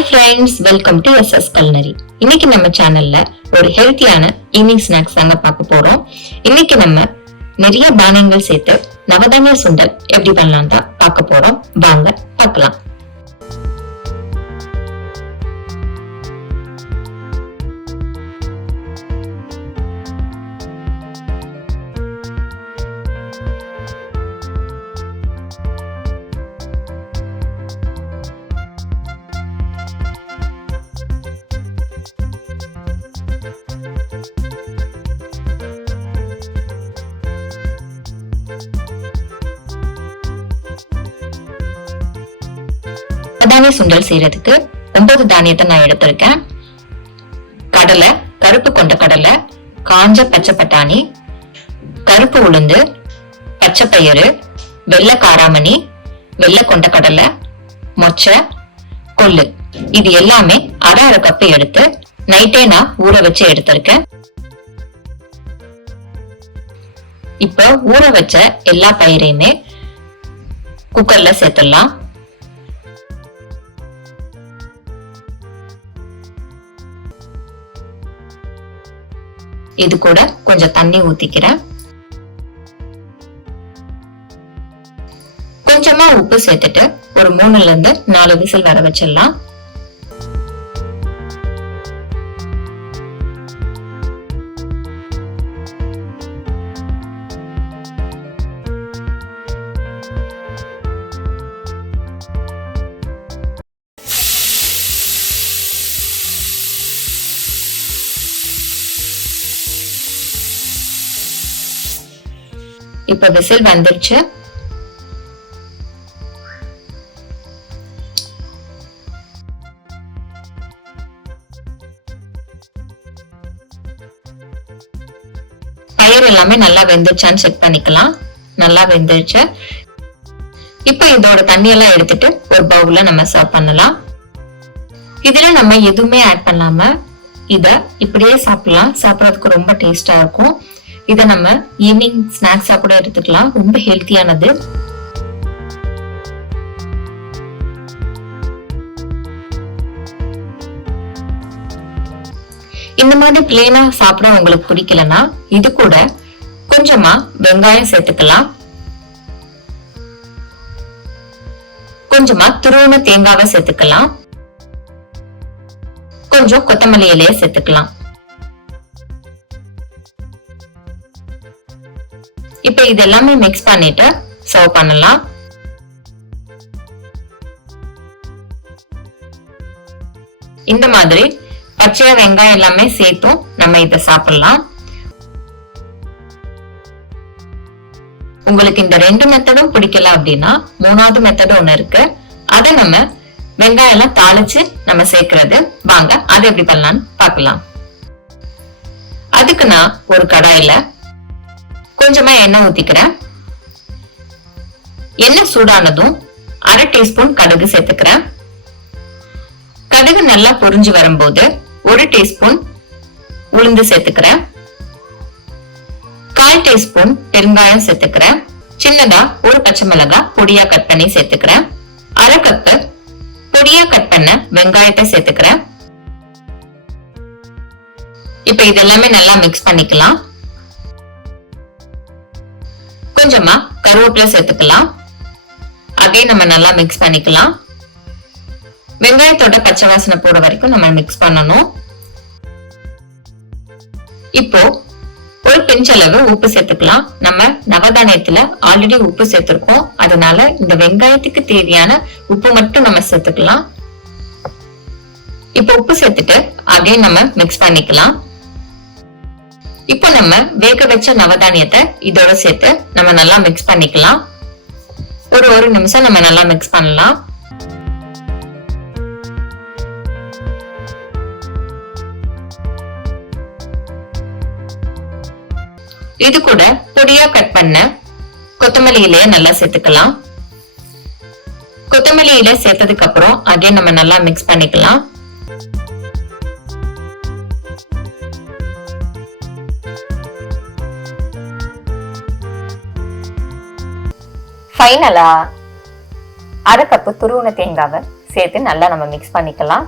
Hi friends, welcome to SS Culinary. இன்னைக்கு நம்ம சேனல்ல ஒரு ஹெல்த்தியான ஈவினிங் ஸ்நாக்ஸ் தாங்க பார்க்க போறோம். இன்னைக்கு நம்ம நிறைய தானியங்கள் சேர்த்து நவதானிய சுண்டல் எப்படி பண்ணலாம் தான் பார்க்க போறோம். வாங்க பார்க்கலாம். நவதானிய சுண்டல் செய்யறதுக்கு 9 தானியத்தை நான் எடுத்திருக்கேன். கடலை, கருப்பு கொண்ட கடலை, காஞ்ச பச்சை பட்டாணி, கருப்பு உளுந்து, பச்சை பயிறு, வெள்ளை காராமணி, வெள்ளை கொண்ட கடலை, மொச்சை, கொள்ளு. இது எல்லாமே அரை கப்பு எடுத்து நைட்டே நான் ஊற வச்சு எடுத்திருக்கேன். இப்போ ஊற வச்ச எல்லா பயிரையுமே குக்கர்ல சேர்த்துடலாம். இது கூட கொஞ்சம் தண்ணி ஊத்திக்கிறேன். கொஞ்சமா உப்பு சேர்த்துட்டு ஒரு 3ல இருந்து 4 விசில் வர வச்சிடலாம். இப்ப விசில் வந்துருச்சு. பயிர் எல்லாமே நல்லா வெந்துருச்சான்னு செக் பண்ணிக்கலாம். நல்லா வெந்துருச்சு. இப்ப இதோட தண்ணியெல்லாம் எடுத்துட்டு ஒரு பவுல்ல நம்ம சர்வ் பண்ணலாம். இதுல நம்ம எதுவுமே ஆட் பண்ணாம இத இப்படியே சாப்பிடலாம். சாப்பிடறதுக்கு ரொம்ப டேஸ்டா இருக்கும். இத நம்ம ஈவினிங் ஸ்நாக்ஸா கூட எடுத்துக்கலாம். ரொம்ப ஹெல்த்தியானது. இந்த மாதிரி பிளேனா சாப்பிட உங்களுக்கு பிடிக்கலன்னா இது கூட கொஞ்சமா வெங்காயம் சேர்த்துக்கலாம். கொஞ்சமா துருவன தேங்காவை சேர்த்துக்கலாம். கொஞ்சம் கொத்தமல்லி இலையை சேர்த்துக்கலாம். இப்ப இது எல்லாமே மிக்ஸ் பண்ணிட்டு சர்வ் பண்ணலாம். இந்த மாதிரி பச்சை வெங்காயம் எல்லாமே சேர்த்தும் நம்ம இத சாப்பிடலாம். உங்களுக்கு இந்த 2 மெத்தடும் பிடிக்கல அப்படின்னா 3வது மெத்தட் ஒண்ணு இருக்கு. அத நம்ம வெங்காயம் எல்லாம் தாளிச்சு நம்ம சேர்க்கிறது. வாங்க அது எப்படி பண்ணலாம்னு பார்க்கலாம். அதுக்கு நான் ஒரு கடாயில கொஞ்சமா எண்ணெய் ஊத்திக்கிறேன். எண்ணெய் சூடானதும் 1/2 டீஸ்பூன் கடுகு சேர்த்துக்கிறேன். கடுகு நல்லா பொரிஞ்சு வரும்போது 1 டீஸ்பூன் உளுந்து சேர்த்துக்கிறேன். 1/4 டீஸ்பூன் பெருங்காயம் சேர்த்துக்கிறேன். சின்னதா ஒரு பச்சை மிளகாய் பொடியா கட் பண்ணி சேர்த்துக்கிறேன். 1/2 கப்பு பொடியா கட் பண்ண வெங்காயத்தை சேர்த்துக்கிறேன். இப்ப இதெல்லாமே நல்லா மிக்ஸ் பண்ணிக்கலாம். கொஞ்சமா கருவேப்பிலை சேர்த்துக்கலாம். அதே நம்ம நல்லா மிக்ஸ் பண்ணிக்கலாம். வெங்காயத்தோட பச்சை வாசனை போற வரைக்கும் நம்ம மிக்ஸ் பண்ணணும். இப்போ ஒரு பிஞ்சளவு உப்பு சேர்த்துக்கலாம். நம்ம நவதானியத்துல ஆல்ரெடி உப்பு சேர்த்திருக்கோம். அதனால இந்த வெங்காயத்துக்கு தேவையான உப்பு மட்டும் நம்ம சேர்த்துக்கலாம். இப்போ உப்பு சேர்த்துட்டு அதே நம்ம மிக்ஸ் பண்ணிக்கலாம். இப்போ நம்ம வேக வச்ச நவதானியத்தை இதோட சேர்த்து நம்ம நல்லா மிக்ஸ் பண்ணிக்கலாம். ஒரு நிமிஷம் நம்ம நல்லா மிக்ஸ் பண்ணலாம். இது கூட பொடியா கட் பண்ண கொத்தமல்லி இலையை நல்லா சேர்த்துக்கலாம். கொத்தமல்லி இலை சேர்த்ததுக்கு அப்புறம் அதே நம்ம நல்லா மிக்ஸ் பண்ணிக்கலாம். ஃபைனலா 1/2 கப்பு துருவன தேங்காவை சேர்த்து நல்லா நம்ம மிக்ஸ் பண்ணிக்கலாம்.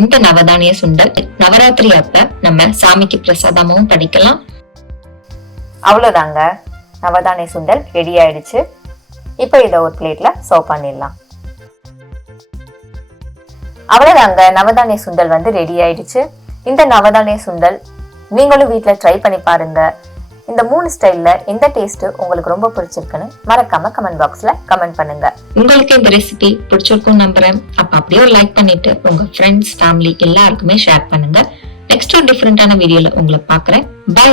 இந்த நவதானிய சுண்டல் நவராத்திரி அப்ப நம்ம சாமிக்கு பிரசாதமும் படிக்கலாம். அவ்வளவுதாங்க, நவதானிய சுண்டல் ரெடி ஆயிடுச்சு. இப்போ இதை ஒரு பிளேட்ல சர்வ் பண்ணிடலாம். அவ்வளவுதாங்க, நவதானிய சுண்டல் வந்து ரெடி ஆயிடுச்சு. இந்த நவதானிய சுண்டல் நீங்களும் வீட்டுல ட்ரை பண்ணி பாருங்க. இந்த 3 ஸ்டைல்ல எந்த டேஸ்ட் உங்களுக்கு ரொம்ப பிடிச்சிருக்குன்னு மறக்காம கமெண்ட் பாக்ஸ்ல கமெண்ட் பண்ணுங்க. உங்களுக்கு இந்த ரெசிபி பிடிச்சிருக்கும் நம்புறேன். அப்ப அப்படியே லைக் பண்ணிட்டு உங்க ஃப்ரெண்ட்ஸ், ஃபேமிலி எல்லாருக்குமே ஷேர் பண்ணுங்க. நெக்ஸ்ட் ஒரு டிஃபரெண்டான வீடியோல உங்களை பாக்குறேன். பை.